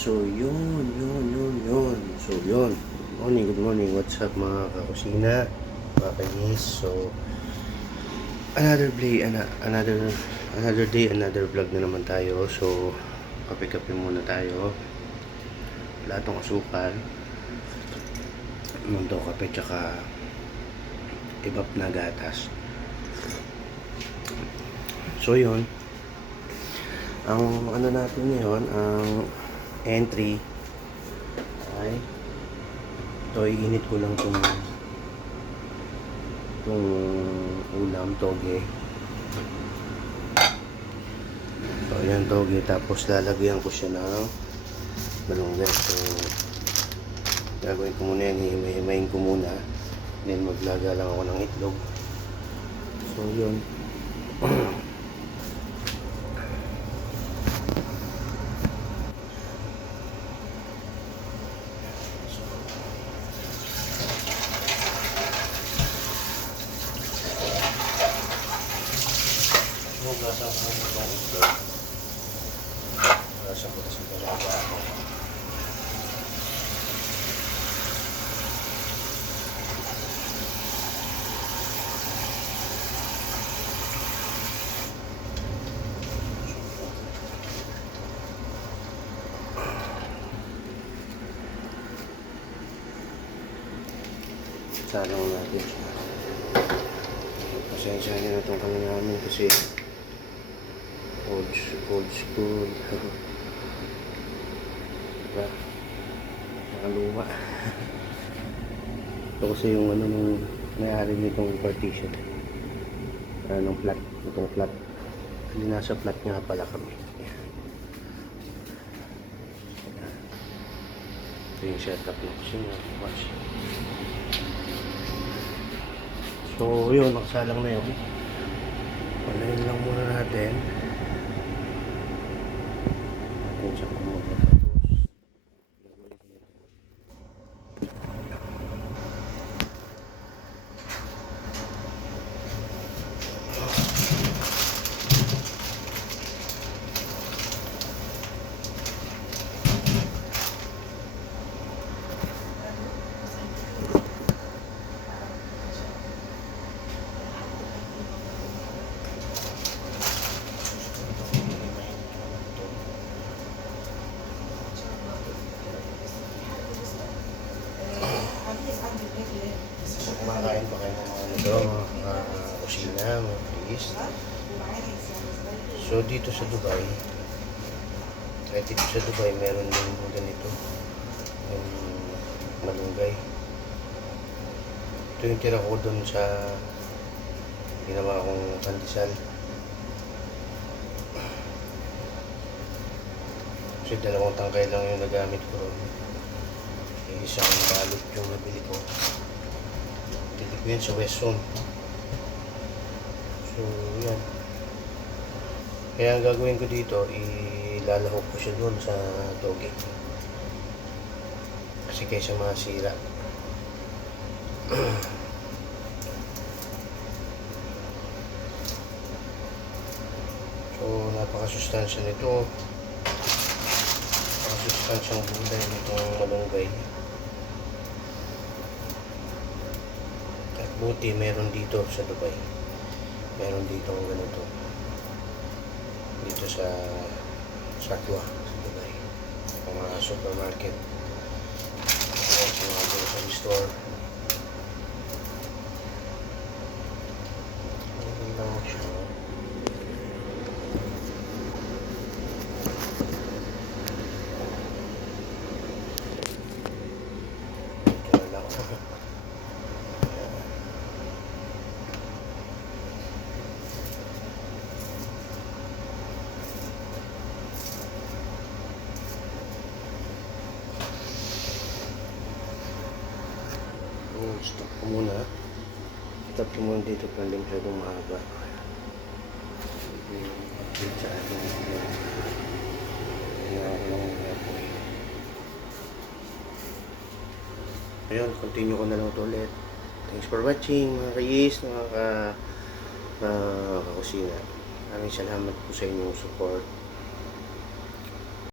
So, yun. So, yun. Good morning. What's up mga kakusina? Mga kanyis. So, another day, another vlog na naman tayo. So, kape-kape muna tayo. Wala tong asukal. Mundo kape tsaka ibap na gatas. So, yun. Ang ano natin ngayon, ang entry ay ito, iinit ko lang itong ulam, toge. So, yan toge, tapos lalagyan ko siya ng malunggay. So, gagawin ko muna yan, himayin ko muna, then maglaga lang ako ng itlog. So, yun. Lasa ko ng itong itlog. Lasa ko kasi talaga ako. Salong natin siya. Pasensya niya na itong kami namin kasi old school. Diba? Nakaluma. Ito kasi yung ano nung may-ari nitong partition. Nung flat. Itong flat. Hindi nasa flat nga pala kami. Ito yung setup ng kusina. So yun, nakasalang na yun. Palayin lang muna natin. Siya kumuha. Kumakain pa kayo ng mga nito, mga kusina, mga please. So dito sa Dubai, kahit dito sa Dubai meron din ganito, yung malunggay. Ito yung tira ko dun sa ginawa kong pandesal. Kasi dalawang tangkay lang yung nagamit ko ron. Isang balot yung nabili ko. Bili ko yan sa Weston. So, yan. Kaya ang gagawin ko dito, ilalahok ko siya doon sa toge. Kasi kaysa masira. So, napakasustansya nito. Napakasustansyang gulay nitong malunggay. At buti meron dito sa Dubai. Meron dito ang ganito. Dito sa Satwa, sa Dubai. Mga supermarket. Sa mga grocery store. Ano lang siya. Ito lang. Stop ko muna. Stop ko muna dito para hindi masyadong mahaba. Update sa ating ayun, continue ko na lang ito ulit. Thanks for watching mga kayis, mga kakusina. Maraming salamat po sa inyong support.